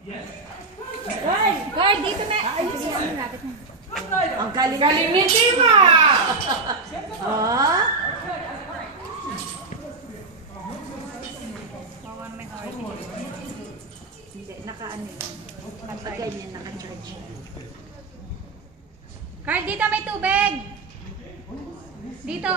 Guard, dito na. Ang galing ni Tima! Ah? Hindi, naka-ano yun. Ganyan, naka-charge. Guard, dito may tubig. Dito.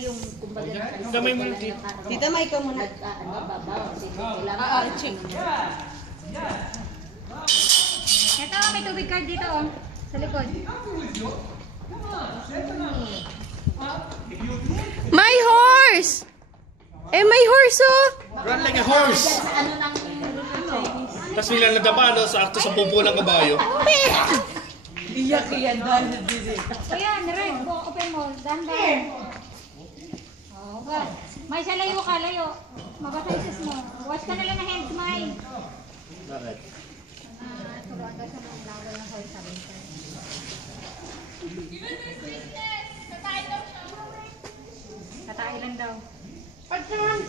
Yung kumbaga Damay mo Tita, may ikaw muna. check. Ito, may tubig card dito, oh. Sa likod. My horse! Eh, may horse, oh! Run like a horse! Tapos nila nadapa, no? Sa akto sa pupo ng kabayo. Iyak yan dahil dito. Ayan, red. Open mo. Dahan-dahan. Oh, God. May siya layo ka, layo. Mabasay mo. Wash ka na lang na hands, May. Bakit? Turuan ka sa mga lawal ng horse sa winter. Katay lang daw. Pag naman,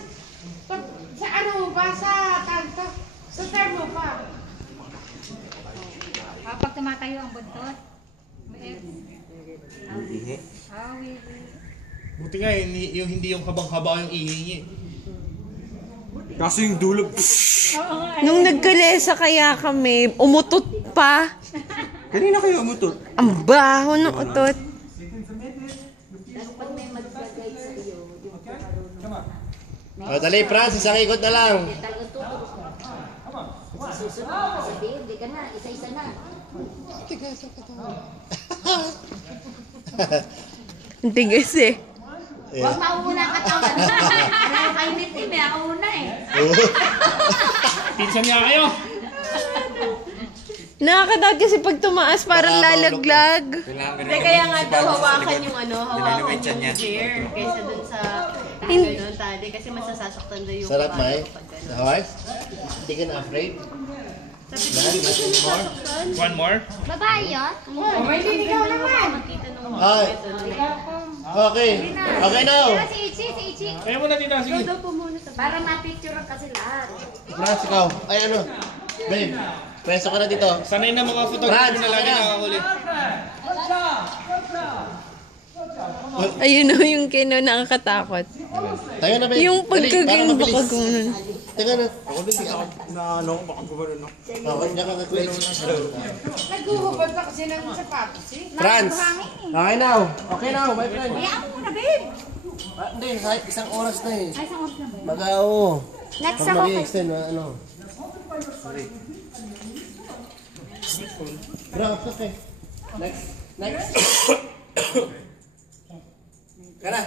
sa ano ba, sa tanto, sa termo pa. Pag tumatayo ang buntot. May Ihi. will. Buti nga, yung hindi yung habang-haba yung ihi niya. Kaso yung dulo. Nung nagkalesa kaya kami, umutot pa. Kanina kayo umutot. Ang baho ng utot. O, dali, Francis, isang ikot na lang. Sabihin, di ka na. Isa-isa na. Ang tigas eh. Huwag mauna ang katawan. Kainit eh, may ako una eh. Pinsan niya kayo. Nakakatakot kasi pag tumaas parang lalaglag. Hindi, kaya nga daw hawakan yung ano, hawakan yung chair. Kaysa dun sa ganun, tali. Kasi masasasaktan daw yung Sarap, kabayo May. pag ganun. Sa horse? Hindi ka na afraid? One more? Babae yun? May linigaw naman! Makita nung Ay. Okay. Okay now. Si Ichi. Kaya mo na dito, sige. daw po muna sa Para ma-picture kasi lahat. Francis, ikaw. Ay, ano? Babe, pwesto ka na dito. Sanay na mga photographer na lagi nakakuli. Ayun o yung kino nakakatakot. Tayo na, babe. Yung Dali, para pagkagang mabilis. baka gumano. Teka na. Ako din, na ano, baka gumano na. Okay, diyan ka ka-twitch. Naghuhubad na kasi ng sapatos eh. Franz. Okay now. Okay now, my friend. Kaya ako muna, babe. Hindi, kahit isang oras na eh. Ay, isang oras na ba? Mag-ao. Next Pag ako. mag-i-extend, ano? Bro, okay. Next. Next. Kara.